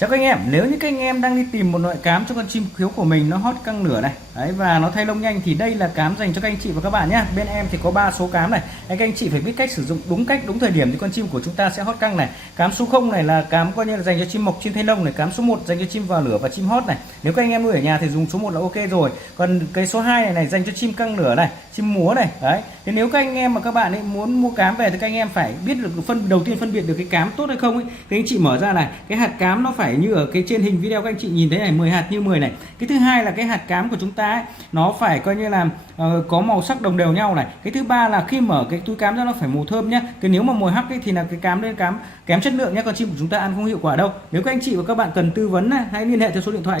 Chào các anh em, nếu như các anh em đang đi tìm một loại cám cho con chim khiếu của mình nó hót căng lửa này, đấy, và nó thay lông nhanh thì đây là cám dành cho các anh chị và các bạn nhé. Bên em thì có 3 số cám này. Các anh chị phải biết cách sử dụng đúng cách, đúng thời điểm thì con chim của chúng ta sẽ hót căng này. Cám số 0 này là cám coi như là dành cho chim mộc, chim thay lông này. Cám số 1 dành cho chim vào lửa và chim hót này. Nếu các anh em nuôi ở nhà thì dùng số 1 là ok rồi. Còn cái số 2 này dành cho chim căng lửa này, chim múa này. Đấy. Thì nếu các anh em mà các bạn ấy muốn mua cám về thì các anh em phải biết được đầu tiên phân biệt được cái cám tốt hay không ấy. Thì anh chị mở ra này, cái hạt cám nó phải như ở cái trên hình video các anh chị nhìn thấy này, 10 hạt như 10 này. Cái thứ hai là cái hạt cám của chúng ta ấy, nó phải coi như là có màu sắc đồng đều nhau này. Cái thứ ba là khi mở cái túi cám ra nó phải màu thơm nhá. Cái nếu mà màu hắc ấy thì là cái cám lên cám kém chất lượng nhá, con chim của chúng ta ăn không hiệu quả đâu. Nếu các anh chị và các bạn cần tư vấn này, hãy liên hệ theo số điện thoại.